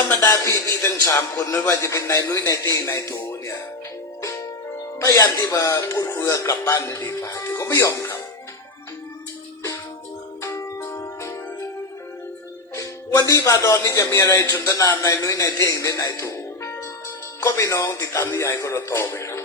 รรมดาพี่พี่ทั้งสามคนไม่ว่าจะเป็นนายนุ้ยนายตีนายโถเนี่ยพยายามที่มาพูดคุยกับกลับบ้านในดีฝ่าแต่เขาไม่ยอมครับวันนี้ปาดอนนี่จะมีอะไรสนทนาในนุ้ยนายเท่งและในถูก็พี่น้องติดตามนิยายก็รอต่อไปครับ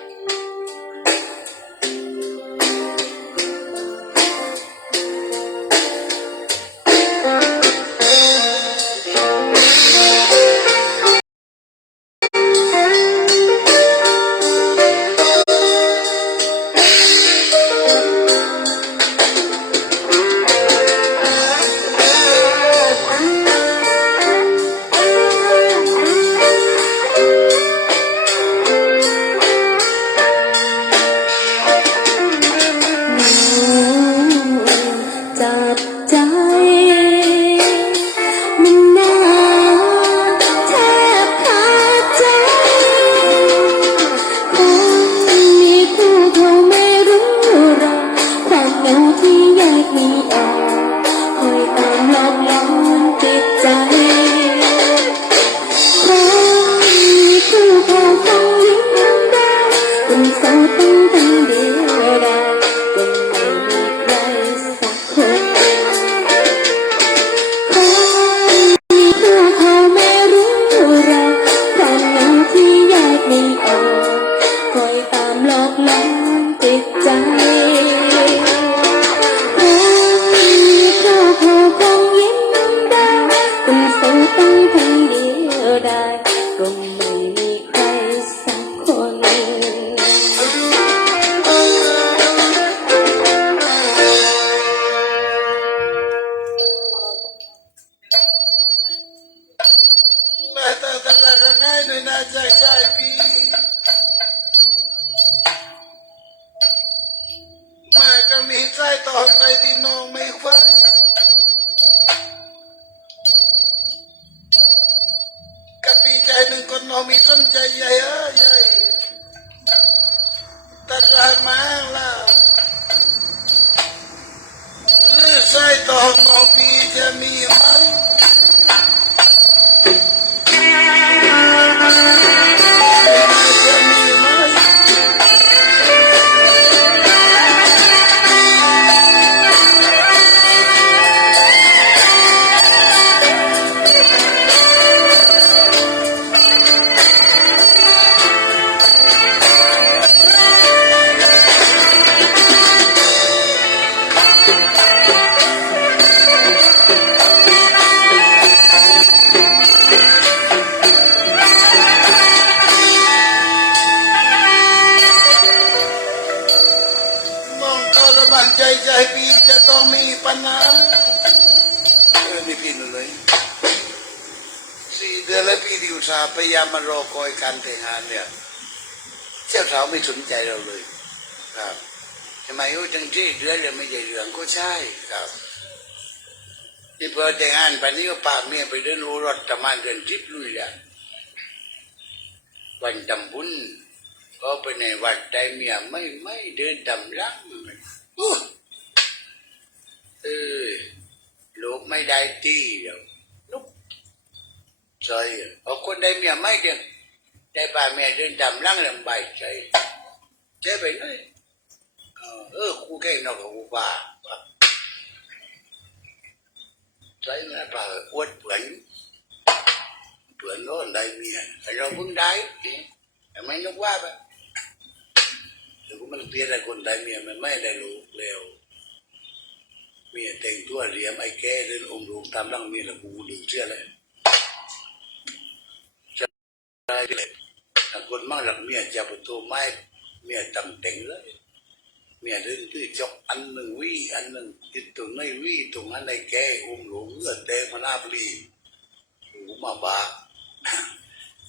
ยายามมารอคอยการแต่งงานเนี่ยเจ้าสาวไม่สนใจเราเลย ครับทำไมโอ้จังที่เดือนเลยไม่ใช่เรื่องก็ใช่ครับที่พอแต่งงานไปนี้ก็ปากเมียไปเดินโอรถประมาณเดือนทิพย์ลุยและวันทำบุญก็ไปในวัดได้เมียไม่ไม่เดินดำลังเออลูกไม่ได้ตีเดี๋ยวลุกใช่เอาคนได้เมียไม่เดียว ได้บ้านเมียเดินดำลังลำใบใจเจ๊ไปเลยเออเออกูแก่นอกกูบ้าใช่ไหมป่าอวดเผื่อนเผื่อนโน่นได้เมียไอเราเพิ่งได้แต่ไม่นึกว่าแบบแต่ก็มันเปลี่ยนอะไรคนได้เมียมันไม่ได้รู้เร็วเมียแต่งตัวเรียมไอ้แกเดินอมรูมตามร่างเมียแล้วกูดึงเชื่อเลยจะได้เลย ถ้าคนมากหลักเมียจะประตูไม้เมียตำแต่งเลยเมียเดินที่จกอันหนึ่งวิอันหนึ่งติดตรงไม่วิตรงนั้นไอ้แกอมรูมเลือดแดงมาหน้าปลีกูมาบ้า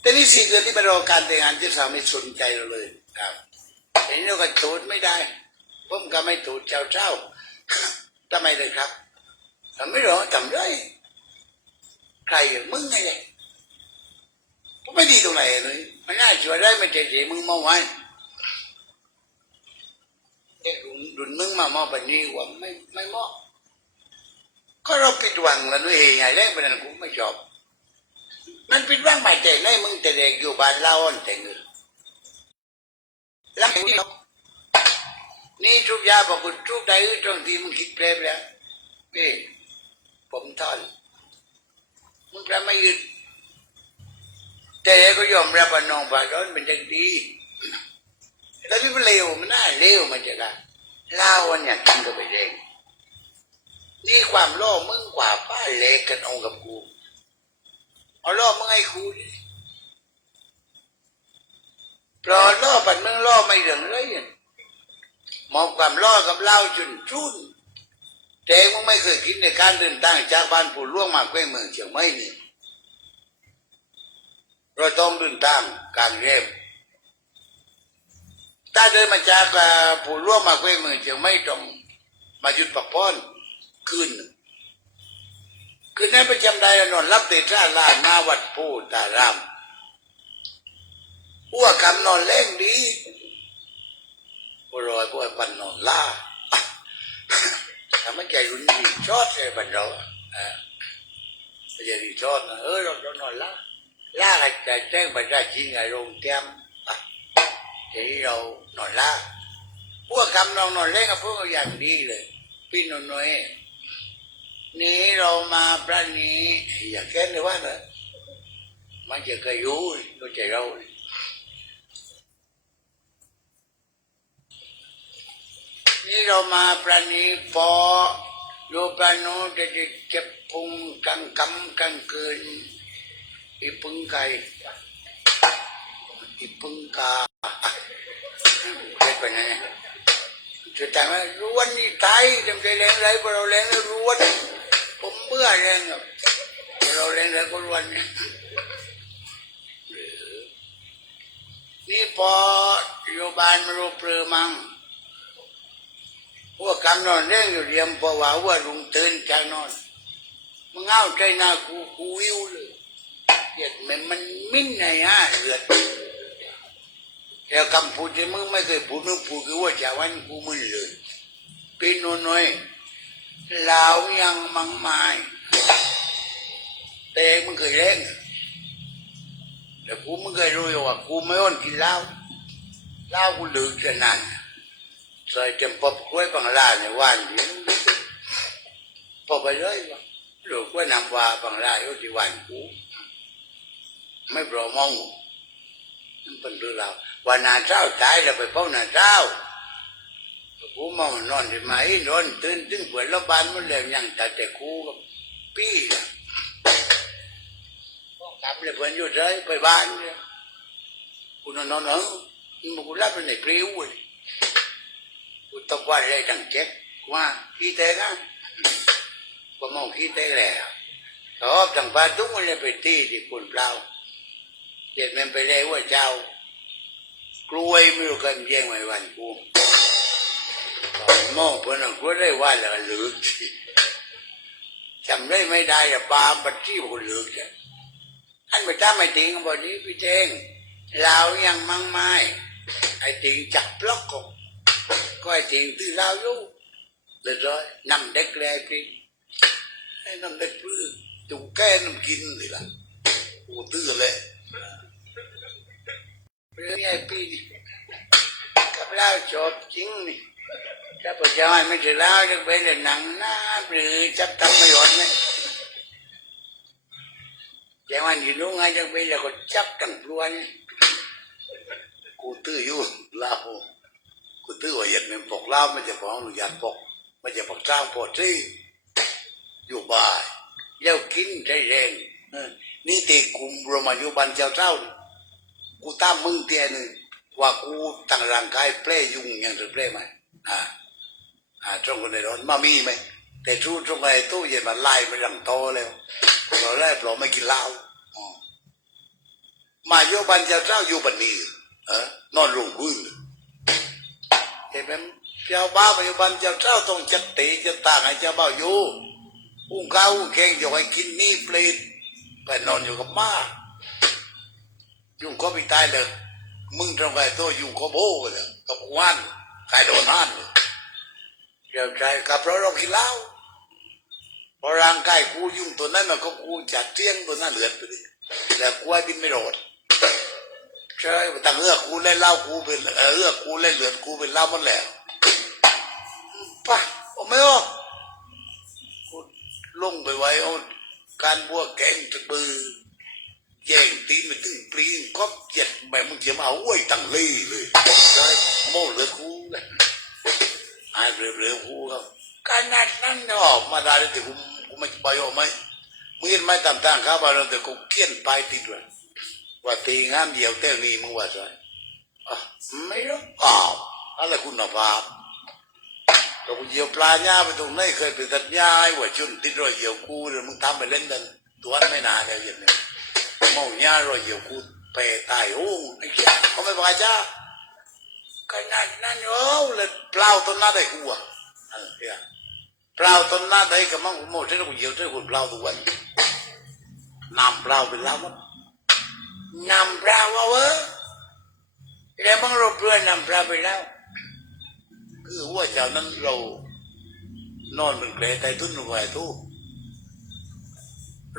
แต่นี่สี่เดือนที่มารอการแต่งงานเจ้าสาวไม่สนใจเราเลยครับทีนี้เราก็ตูดไม่ได้ผมก็ไม่ตูดเจ้าเจ้าทำไมเลยครับทำไม่หรอทำได้ ใครอะมึงไงเนี่ย ก็ไม่ดีตรงไหนเลยมันน่าช่วยได้ไม่เจ๋ๆมึงมองไว้เด็กรุ่นรุ่นมึงมามอบบนี้ว่าไม่ไม่เหมาะก็เราปิดหวังแล้วด้วยเองไงแรกเป็นนั้นกูไม่ชอบ มันปิดหวังไม่แต่ไหนมึงแต่เด็กอยู่บ้านเราอ่อนแต่เงินแล้วนี่นี่ทุกยาบอกคุณทุกใดตรงที่มึงคิดเปรมแล้วนี่ผมทอนมึงแปลไม่ยืด แต่ก็ยอมรับว่าน้องบาดอนเป็นอย่างดีแล้วที่มันเลวมันน่าเลวมันจะละเล่าวันเนี่ยกินก็ไปเองนี่ความล่อมึงกว่าป้าเล็กกันเอากับกูเอาล่อมึงให้ครูดิปลอล่อปัดมึงล่อไม่เหลืองเลยมองความล่อกับเล่าจนชุนแต่มึงไม่เคยคิดในการเดินทางจากบ้านผู้ล่วงมาแกว้งเมืองเชียงใหม่นี่ เราต้องดินทางกลางเรมถ้าเดินมาจากผู้ล่วงมาแกว้งเมืองเชียงใหม่ต้องมาหยุดปักป้อนคืนหนึ่งคือนั้นประจำได้นอนรับเตจ้าลานมาวัดโพตารามพวกคำนอนเล่งดีพวกรอยพวปันนอนล่าทำให้ใจรุนดีชอดเลยปันเราอ่าใช่ดีชอดนะเออเราเรานอนล่า ล่าให้ใจแจ้งไปได้จริงไงโรงแก้มทีนี้เราหน่อนล่าพวกคำนอนนอนเล่งกับพวกอย่างดีเลย พี่นนท์น้อยนี้เรามาพระนี้อย่าแค้นเลยว่านะมันจะเคยรู้ตัวใจเรานี่เรามาพระนี้พอโยปานุจะจะเจ็บพุงกลางกำกลางคืน อีพึ่งไก่อีพึ่งกาเป็นไปไงจะแต่งว่ารู้วันนี้ตายจำใจแรงไรพอเราแรงแล้วรู้วันผมเบื่อแรงครับเราเล่นแล้วก็รู้วนเนี่ยนี่พออยู่บ้านมารูปเรือมังพวกกำนอนเล่นอยู่เรียมพอว่าว่าลุงตื่นจากนอนมึงเอาใจหน้ากูกูวิวเลย เด็ดมันมันมิ้นไงฮะเลือดแต่คำพูดที่มึงไม่เคยพูดมึงพูดคือว่าจะวันกูมึนเลยเป็นน้อยลาวยังมังไม้แต่เองมึงเคยเล่นแต่กูมึงเคยรู้อยู่ว่ากูไม่อ้อนกินเหล้าเหล้ากูลืมขนาดใส่เต็มปบกล้วยปังลาในวันนี้พอไปเลยว่าหรือกล้วยนำว่าปังลาอยู่ที่วันกู ไม่ปลอมองมันเป็นเรื่องราววันนาเจ้าตายแล้วไปเฝ้านาเจ้ากูมองนอนที่ไหมนอนตื่นตึงเปิดแล้วบ้านมันแล้วยังแต่แต่กูกับพี่อะก็กลับเลยเพื่อนอยู่เลยไปบ้านเนี่ยกูนอนนอนเออมึงกูรับไปในปลิวเลยกูตะวันเลยจังเจ็บกูว่าขี้เตะกันกูมองขี้เตะแล้วเขาเอาจังปาตุ้งมันเลยไปตีที่คนเปล่า เด็กมันไปเลยว่าเจ้ากล้วยไม่รู้กันแย่งไว้วันกูมอเพื่อนก็ได้ว่าละเหลือจำได้ไม่ได้อะปลาบัดที่คนเหลือจ้ะอันไปตั้งไม่ติงบอกนี้พี่เจงเรายังมั่งไม้ไอ้ติงจับล็อกก็ก็ไอ้ติงตื้อเราอยู่เลยร้อยนำเด็กเลยพี่ไอ้นำเด็กพื้นจุกแก้นำกินเลยล่ะกูตื้อเลย เรื่องไอ้พี่นี่กับเราจบจริงนี่ถ้าพระเจ้าไม่ใช่แล้วจะเป็นเรื่องหนังหน้าหรือจับทำไม่หมดเนี่ยแต่วันอยู่นู้ไงจะเป็นแล้วก็จับตั้งปลวนกูตื้ออยู่ลาหูกูตื้อว่าอยากเป็นปกลาไม่จะปองหรืออยากปกไม่จะปกจ้างปกที่อยู่บ่ายเย้ากินใจแรงนี่ตีคุมรวมาอยู่บ้านเจ้าเจ้า กูตามมึงเตียนึงว่ากูตั้งร่างกายเปรยุงอย่างจะเปรไหมอ่าอ่าตรงคนในรถมามีไหมแต่ชูตรงไอ้ตู้เย็นมันไล่มันรังโตแล้วเราไล่ปลอไม่กินเหล้าอ๋อมาโยบันจ้าเจ้าอยู่บันนี้เออนอนลงพื้นเห็นไหมเจ้าบ้าปัจจุบันเจ้าเจ้าต้องจัดตีจะต่างให้เจ้าบ่าอยู่อุ้งข้าวอุ้งแกงอยู่ให้กินนี่เปลิดไปนอนอยู่กับม้า ยุ่งก็ไม่ตายเลยมึงทำไงตัวยุ่งก็โบ้เลยกับกูวันใครโดนหันเลยเดี๋ยวใจกับเราเรากินเหล้าพอร่างกายกูยุ่งตัวนั้นมันก็กูจัดเตี้ยงตัวนั้นเหลือดไปเลยแล้วกูไอ้บินไม่รอดใช่แต่เอื้อกูเล่นเหล้ากูเป็นเออเอื้อกูเล่นเหลือดกูเป็นเหล้าหมดแล้วป่ะโอ้ไม่ออกกูลงไปไว้เอาการบัวแกงจะบือแย่งตีนไปตึงปรีนก็เจ็ดแม่มึงจะมาเอา ไว้เลยใช่โม่เหลือกูเลยไอ้เรือเรือกูครับการนัดนั่นเนี่ยออกมาได้แต่กูกูไม่ไปออกไหมมึงไหมตามทางข้าวบ้าแต่กูเกี้ยนไปติดเลยว่าตีงามเดียวแต่มีมึงว่าใช่อะไม่รู้อ้าวอะไรคุณภาพเราเหยียวปลาหญ้าไปตรงไหนเคยไปตัดหญ้าไอ้ว่าชุนติดรอยเหยียวกูเดี๋ยวมึงทำไปเล่นกันตัวนไม่นานแล้วอย่างนี้เมาหญ้ารอยเหยียวกู เปตายโอ้งไอ้เหี้ยเขาไม่บอกจ้าก็นั่นนั่นโอ้เลยเปล่าต้นหน้าได้กูอะอันเนี้ยเปล่าต้นหน้าได้กับมั่งกูโม่ใช่ไหมกูเหยียวใช่กูเปล่าทุกวันน้ำเปล่าเป็นเล้าหมดนำเปล่าวะเวะแล้วมันเราเปลือยนำเปล่าไปแล้วคือว่าจากนั้นเรานอนเป็นเกลไตทุ่นไว้ทุก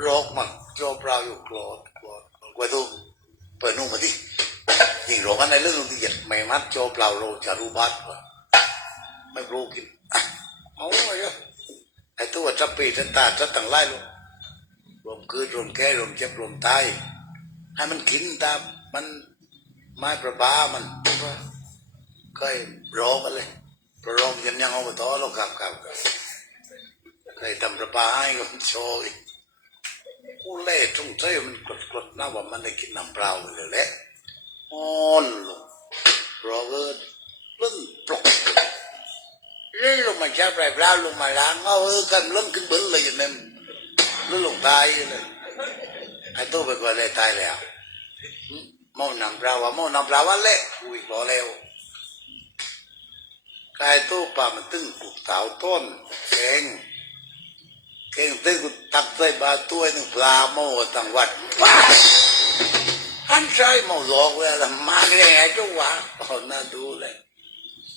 รอกมันจอมเปล่าอยู่กรอดกรอดไว้ทุก เปิดนุ่งมาดิยิงรอกันในเรื่องที่เหยียดไม่มัดจอปล่าเราจะรู้บัตรว่าไม่รู้กินเอาไว้เอะไอ้ตัวจับปีจันตาจับต่างไล่ลงรวมคืนรวมแก่รวมเจ็บรวมตายให้มันกินตามมันไม้ประบามันก็เคยรอกันเลยประลองยันยังเอาไปต่อแล้วกับกับกับเคยทำประบาให้ก็โชว์อี กูเล่ตรงใจมันกดกดๆนะว่ามันได้กินน้ำเปล่าเลยแหละอ่อนลงรอเกิดลึ่งปลอกเล่นลงมาแช่ปลายเปล่าลงมาล้างเอาเออกันเริ่มขึ้นเบิ้ลเลยอย่างนั้นลื่อนลงตายเลยไอ้ตัวไปก่อนเลยตายแล้วหึเมานำปล่าว่าเมานำเปล่าว่าเละอุ้ยบอกแล้วกายตัวป่ามันตึงกุกเต่าต้นแกง กงตึงกูตักใส่บาตัวหนึ่งปลาเมาตั้งวัดว้าอันใช่เมาหลอกเวลามาเลยไอ้เจ้าวะอ๋อน่าดูเลย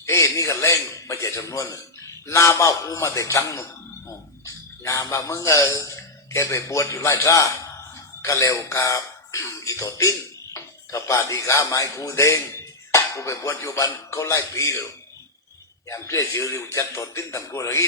เอ้นี่ก็เล่นม่ใช่จำนวนหนึ่งหน้าบ้ากูมาแต่จังมึงงานบ้ามึงเออแกไปบวชอยู่ไร่ชาก็เร็วกับอีโตติ้นกับปาดีกาไม้กูเด้งกูไปบวชอยู่บ้านเขาไล่ปีเลยอย่างเชื่อชื่อริวจัดโตติ้นทำกูเลยอี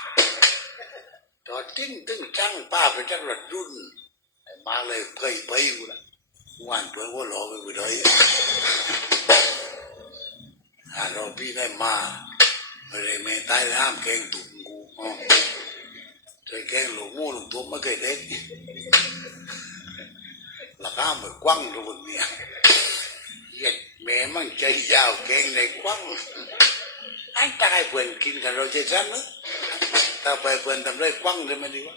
ต่อจิ้งตึ้งจั้งป้าไปจักรดุนมาเลยเผยเผยกูละวันเพื่อนว่าหลอกไปกูได้หาเราพี่ได้มาเลยไม่ตายห้ามแกงตุ่มกูอ๋อใจะแกงหลงมู่หลงตัวไม่เคยเด็กหลักอ้ามไปกว้างรู้เนี่ยเย็ดแม่มั่งใจยาวแกงในกว้างไอ้ตายเพื่อนกินกันเราจะจำมั้ย ถ้าไปเพื่อนทำไรคว้างเลยมันดีวะ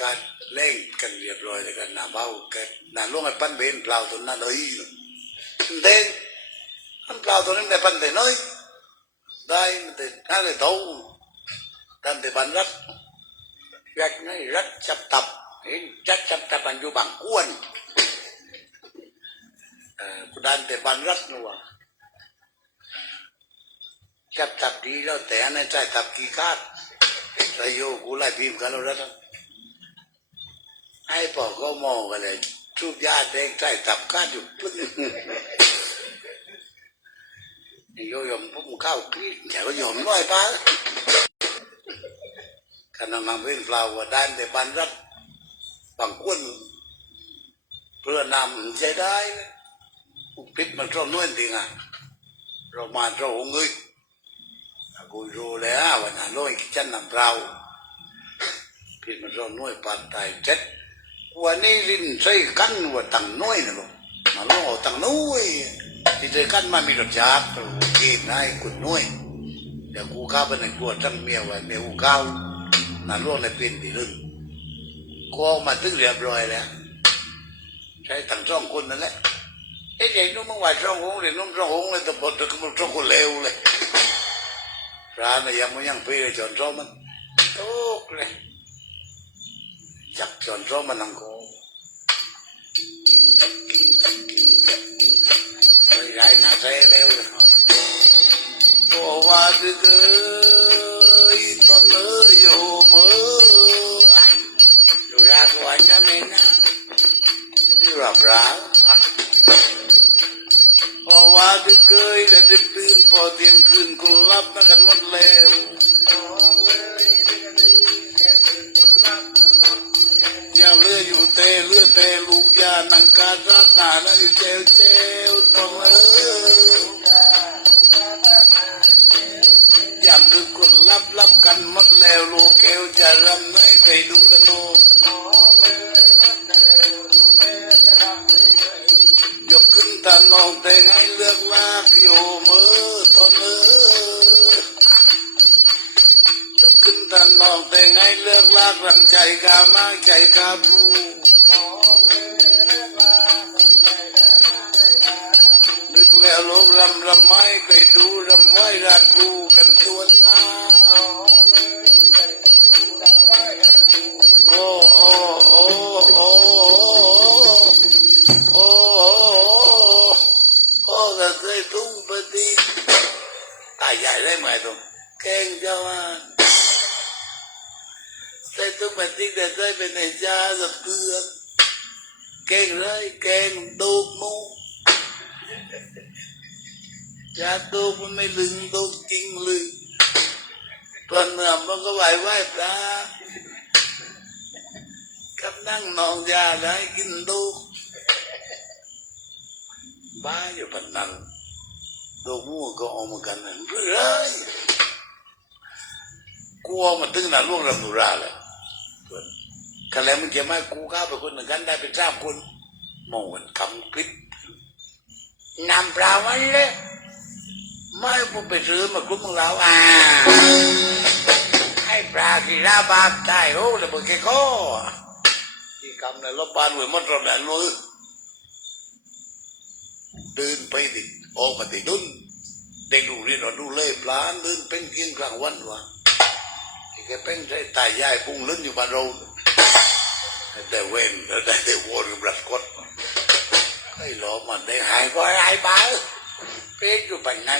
การเล่นกันเรียบร้อยแต่กันหนาเบ้ากันหนาล่วงไอ้ปั้นเบนเปล่าตัวนั้นเลยเด่นอันเปล่าตัวนั้นแต่ปั้นเต่น้อยได้มันแต่ถ้าเต่เท่ากันแต่บันรัดรัดนี่รักจับตับเห็นจัดจับตับอยู่บางก้วคุณดันแต่บันรัดนัว จับตับดีแล้วแต่ในใจตับกี่คาดระโยกูไล่พิมพ์กันแล้วนะให้ปอกก็มองกันเลยทุบยาแดงใจตับคาดอยู่ปุ๊บโยยมพุ่มข้าวกี้แต่ก็ยอมน้อยป้าขณะมาเป็นเราว่าด้านแต่บันรับบังกุ้นเพื่อนำใจได้อุปิดมันเราน้อยจริงอะเรามาเราหงุด กูรู้แล้ววันนั้นร้อยจันนำเราพี่มันร้อนน้อยปานตายเจ็ดวันนี้ลินใส่กันว่าตังน้อยนะลูกมาล้อตังน้อยที่ใส่กันมามีรสชาติกินให้คุณน้อยเดี๋ยวกูข้าวไปในครัวตั้งเมียไว้เมียกูข้าวนั่นล้อในเป็นที่รุ่นกูเอามาตึงเรียบร้อยแล้วใช้ทั้งสองคนนั่นแหละเอ้ยเด็กนุ่มเมื่อวานสองหงเลยนุ่มสองหงเลยแต่บทแต่ก็มันสองคนเลวเลย ระน่ะยังมันยังเปรี้ยวจอนสองมันโตกเลยจับจอนสองมันนังโกกินกับกินกับกินกับกินกับใส่ไรนะใส่เลวเลยครับโอ้ว่าดื้อๆตอนเมื่ออยู่เมื่ออยู่รากไว้นะแม่นะนี่ว่าพระ พอว่าดึกเกยและดึกตื่นพอเตียนคืนคุณรับนะกันหมดแล้วอย่าเลืออยู่เตเลือเตลูกยานังกาซาตานะอยู่เจวเจวตรงเออยามดึกคนรับรับกันหมดแล้วลูกแก้วจะรำไม่เคยดูละโนยกขึ้นตานองแต่ง กลากอยู่มือตอนมือยกขึ้นตันอกแต่งให้เลือกลากรำใจกามากใจกาผู้ดึกแล้วลบรำรำไม้เคยดูรำไว้รักกูกันตัว ได้ไหมตรงแกงเจ้าว่าใส่ทุ่งปฏิแต่เคยเป็นไอ้จ้าสับเกลือแกงเลยแกงตูกมูจ้าตูกมันไม่ลึงตูกจริงเลยตอนเมื่อมันก็ไหวไหวปลากับนั่งนองยาได้กินตูบ้าอยู่ปันนั้น ตัวมูก็เอามากันนั่นเรื่อยกูเอามาตึงนั้นล่วงรำนุราเลยกันแล้วมึงจะไม่กูข้าไปคนหนึ่งกันได้เป็นสามคนมองกันคำคิดนำปลาไวันเลยไม่กูไปซื้อมากลุ่มของเราอ่าให้ปลาที่ราบาปตายโอ้เลยมึงแกก็ที่คำในรบบานหวยมันรำแหนมือเดินไปติ ออกมาติดุนเด็กดูเรียนราดูเลยปลานเดินเป็นเกียงกลางวันวะไอ้แกเป็นใช้ตายยายปุ้งเล่นอยู่บ้านเราแต่เว้นแต่แต่วนกับรัดกดไอ้หลอมันได้หายก็หายไปเป็นอยู่ปันไหน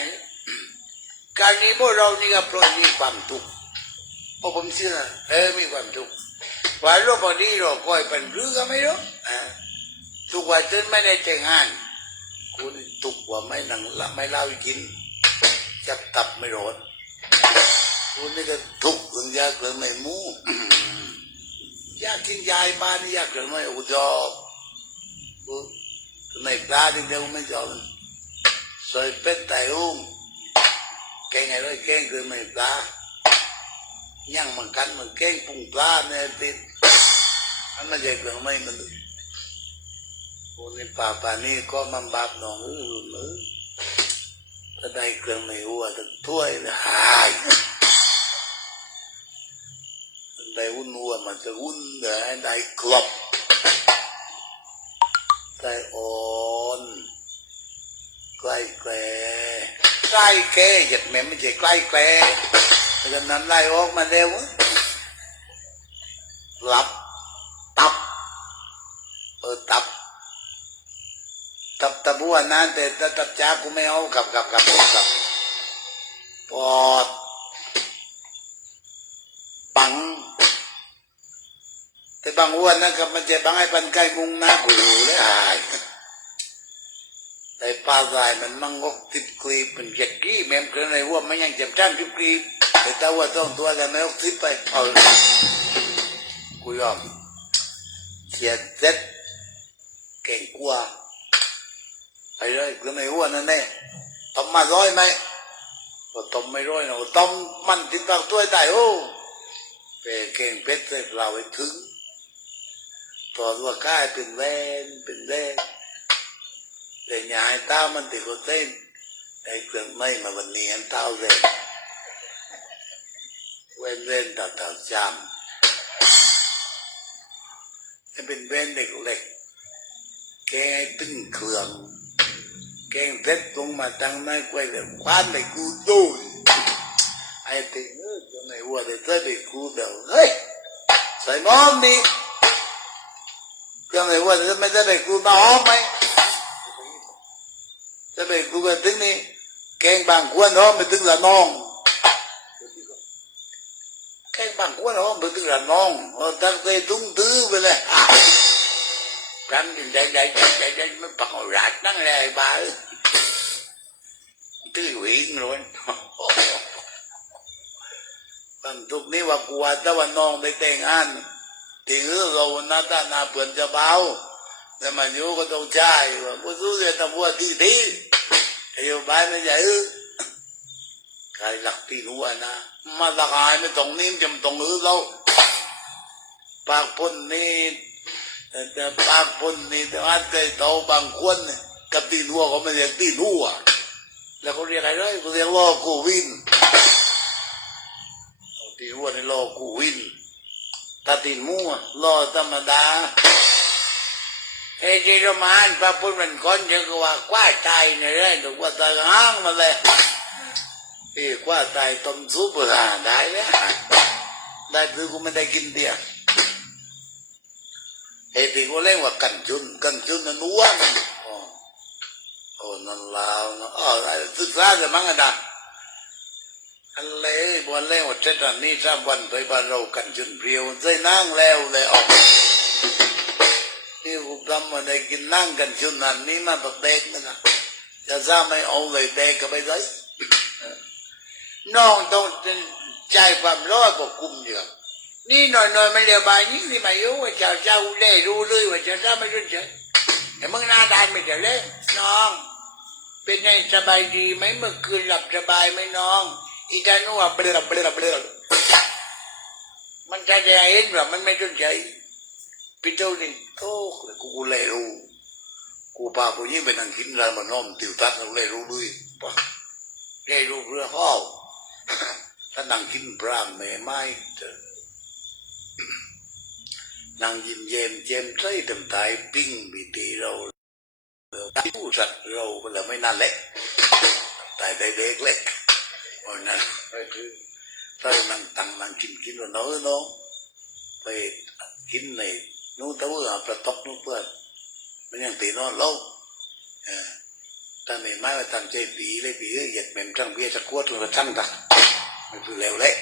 การนี้พวกเรานี่ก็เพราะมีความทุกข์เพราะผมเชื่อเออมีความทุกข์ว่าโรคบอดี้เราคอยเป็นเรื่องไม่รู้ทุกวันจนไม่ได้แต่งงาน คุณตุกว่าไม่นังละไม่เล่าให้กินจับตับไม่ร้อนคุณนี่ก็ทุกข์ถึงยากเลยไม่มูอยากกินยายบ้านนี่อยากเลยไม่อุจอบในปลาที่เดียวไม่จอบซอยเป็ดไตอุ้งแกงไงเลยแกงคือไม่ปลาย่างมันกันมันแกงปรุงปลาเนี่ยติดอันไม่ใช่เครื่องไม่มัน คนในป่าป่านี้ก็มันบาปหนองเออเออถ้าได้เครื่องไม่หัวถ้าถ้วยนะหายได้อุ่นหัวมันจะอุ่นเดี๋ยวได้กรอบได้อ่อนใกล้แกลใกล้แกหยัดแม่ไม่ใช่ใกล้แกลเพราะฉะนั้นไล่ออกมาเร็วหลับตับเออตับ ตั วัวนั้นแต่ตับตับจากูไม่เอากับกับกับกับปอดปัง แต่บางวันนะครับมันจะบังให้ปันไก่มุงหน้ากูเลยหายแต่ปลาสายมันมังงกติดกรีบเป็นเจ็ดกี้แม่มเกินในหัวมันยังเจ็บจ้ำทิบกรีบแต่ถ้าว่าต้องตัวแต่ไม่ออกทิบไปเอากูยอมเขียดเซ็ตเก่งกว่า ไปเลยคือไม่อ้วนนั่นแน่ทำมาร้อยไหมก็ต้มไม่ร้อยนะต้มมันถึงตักถ้วยได้โอ้เปเก่งเป็ดเสร็จเราไปถึงต่อตัวก้ายเป็นแวนเป็นแวนแต่ยายเต้ามันติดกับเส้นไอ้เครื่องไม่มาวันนี้อันเต้าเลยเว้นเว้นตัดตัดจำให้เป็นเว้นเด็กเล็กแกตึ้งเครื่อง แกงเสร็จลงมาตั้งไม้กล้วยเลยคว้านไปกูดูไอ้ติเออตัวไหนวัวเลยเธอไปกูเดาเฮ้ยใส่หม้อมดิตัวไหนวัวเลยไม่ได้ไปกูมาหอมไหมจะไปกูกันถึงนี่แกงบางกวนหอมไปถึงละน้องแกงบางกวนหอมไปถึงละน้องเออตั้งใจตุ้งตื้อไปเลย làm gì đây đây đây đây đây mới bảo rạch năng lè bà ấy tư huyện luôn ตั้งทุกนี้ว่ากลัวตะวันนองไปแต่งงานถึงเราหน้าตาน้าเปื่อนจะเบาแต่มันอยู่ก็ต้องใช้ว่าผู้สู้จะทำว่าที่ที่อยู่บ้านไม่ใหญ่ใครหลักที่รู้นะมาตะกายไม่ตรงนี้จำตรงอื้อเราปากพ่นนี่ แต่บางคนนี่แต่ว่าใจโตบางคนเนี่ยกับตีนหัวเขาไม่เรียกตีนหัวแล้วเขาเรียกอะไรเขาเรียกล้อกูวินตีนหัวนี่อกูวินถ้าตีนมั่วล้อธรรมดาเอเจโรมานพระพุทธมันคนยังก็ว่ากว่าใจเนี่ยเลยถูกว่าตายห้างมาเลยเอ้กว่าตายต้มซุปหาได้เนี่ยได้คือกูไม่ได้กินเดียว เฮ้ที่เขาเล่นว่ากันจุนกันจุนนั่นอ้วนโอ้โอ้นั่นลาวนะอ๋อศึกษาจะมั้งอะนะอันเล่วันเล่นว่าเจ็ดวันนี้สามวันไปบ้านเรากันจุนเปรียวใจนั่งแล้วเลยออกนี่ผมทำมาได้กินนั่งกันจุนนั่นนี่มาแบบเด็กนะจะทราบไม่เอาเลยเด็กก็ไปเลยน้องต้องใจความร้อนกว่ากุมเดียว นี่หน่อยหน่อยไม่เรียบายนี่นี่ไม่รู้ว่าเจ้าเจ้าเล่รู้เลยว่าเจ้าเจ้าไม่รู้เฉยแต่มึงหน้าด้านไม่เจะเล่น้อง เป็นไงสบายดีไหมเมื่อคืนหลับสบายไหมน้อง อีกานัวเบลอเบลอเบลอมันจะจะเห็นว่ามันไม่รู้ใจพี่เจ้านี่โอ้กูกูเล่รู้กูพาผู้หญิงไปนั่งกินร้านมันน้อมติวทัศน์เราเล่รู้ด้วยปะเล่รู้เพื่อห้อถ้านั่งกินปรางแม่ไม้เถอะ นางยิ้มเย็มเจมใส่ทำตายปิ้งบีตีเราผู้สัตว์เราเราไม่นั่นเล็กตายได้เล็กเล็กเพราะนั้นไปคือถ้านั่งตังนั่งกินกินว่าน้อน้องไปกินในนู้นตะวันประตกนู้นเพื่อนมันยังตีนอนเล่าเออถ้าไม่ไม่ว่าตั้งใจปีเลยปีเหยียดแม่มจังเบี้ยจะกวดเราจังตักไม่คือแล้วเล็ก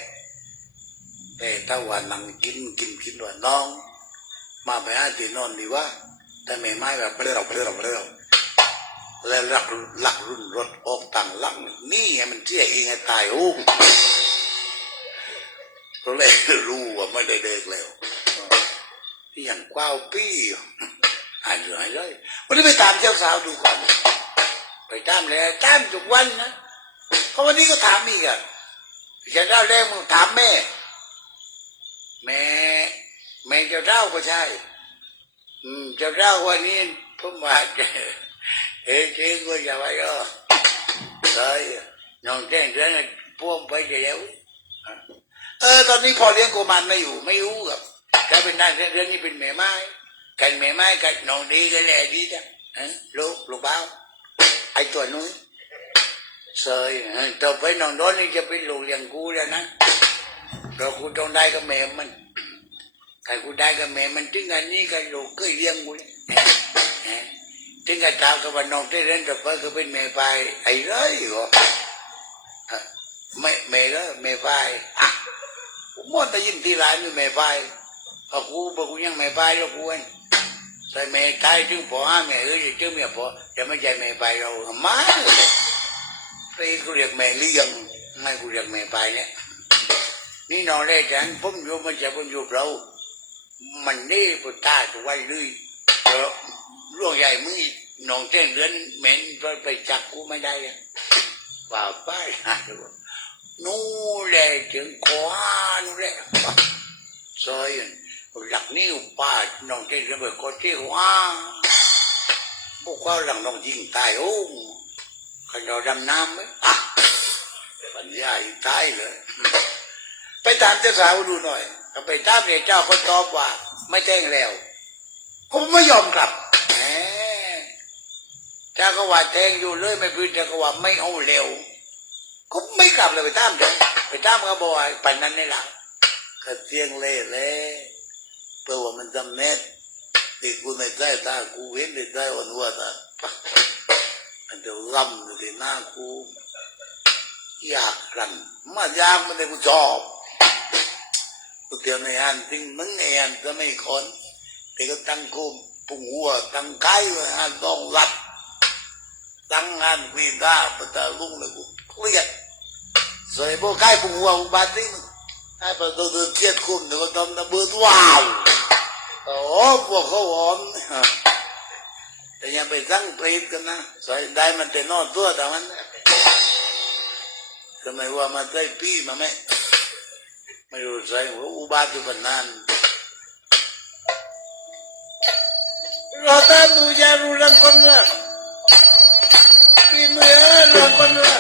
แต่ถ้าว่านั่งกินกินกินว่าน้อง มาไปหาที่นอนดีว่าแต่ไม่ไม่แบบเปรี้ยวเปรี้ยวเปรี้ยวแล้วหลักหลักรุ่นรถออกต่างหลังนี่ไงมันเที่ยเองไงตายโอ้ก็เลยรู้ว่าไม่ได้เด็กแล้วที่อย่างกว้าวปี้หายเหนื่อยเลยวันนี้ไปตามเจ้าสาวดูก่อนไปตามเลยตามทุกวันนะเขาะวันนี้ก็ถามอีกอะจะเล่าแรกมึงถามแม่ แม่ แม่เจ้าเจ้าก็ใช่ อืมเจ้าเจ้าวันนี้ผมมาเอเฮ้ยจริงก็จะไปก็ใช่น้องแจ้งเรื่องพ่วงไปเดี๋ยวเออ ตอนนี้พอเลี้ยงโกมันไม่อยู่ ไม่รู้กับถ้าเป็นนั่นเรื่องนี้เป็นแม่ไม้กันแม่ไม้กันน้องดีกันแหละดีจ้ะฮะลูกลูกเบ้าไอ้ตัวนู้นเสยต่อไปน้องโดนนี่จะเป็นลูกเลี้ยงกูแล้วนะเรากูต้องได้กับแม่มัน ใครกูได้กับแม่มันถึงอันนี้กันลูกก็เลี้ยงกูเลยถึงกับเจ้ากับวันนองที่เล่นกับเพื่อก็เป็นแม่ไปไอ้ไรก็ไม่แม่ก็แม่ไปอะผมมองแต่ยินทีไรนี่แม่ไปพอกูบอกกูยังแม่ไปแล้วกูเองใส่แม่ตายถึงพอห้าแม่เอ้ยถึงแม่พอจะไม่ใจแม่ไปเรามาเลยไปกูเรียกแม่เลี้ยงไม่กูเรียกแม่ไปเนี่ยนี่นองเล่จันผมอยู่มันจะผมอยู่เรา มันนี่ปุตตาจะไว้เลยเออล่วงใหญ่มึงอีกน้องแจ้งเรือนเหม็นไปจับกูไม่ได้อะว่าไปหาดูนู่นแหละถึงขวานแหละซอยหลักนิ้วป้าน้องที่ระเบิดก็ที่ว่าพวกเขาหลังน้องยิงตายโอ้มเขาเราดำน้ำไหมอะปัญญาอีกตายเลย ไปตามเจ้าสาวดูหน่อย ไปตามเนี่ยเจ้าก็ตอบว่า ไม่แจ้งแล้วผมไม่ยอมกลับแหมเจ้าก็ว่าแจ้งอยู่เลยไม่พื้นเจ้าก็ว่าไม่เอาเร็ว ก็ไม่กลับเลยไปตามเจ้าไปตามเขาบอกว่าปันนั้นนี่หละก็เตียงเล่เล่เพื่อว่ามันจำเน็ตติดกูในใจตากูเห็นในใจวันวัวตามันจะล่ำอยู่ที่หน้ากูอยากกันมายากมันในกูชอบ เตียวในอันทิ้งมึงในอันจะไม่คนแต่ก็ตั้งกูปุงหัวตั้งไก่ไว้อันต้องรับตั้งงานวีด้าปตาลุงเลยกูเครียดสวยพวกไก่ปุ่งหัวอุบาติมึงให้ประตูเดินเครียดคุมเดี๋ยวก็ทำระเบิดว้าวโอ้พวกเขาหอมแต่ยังไปตั้งเปรตกันนะสวยได้มันแต่นอนตัวแต่มันทำไมว่ามาใส่พี่มาไหม ไม่รู้ใจว่าอุบาทอยู่บนนั้นเราตามดูยารู้รังคนละพี่เมื่อเรื่องคนละ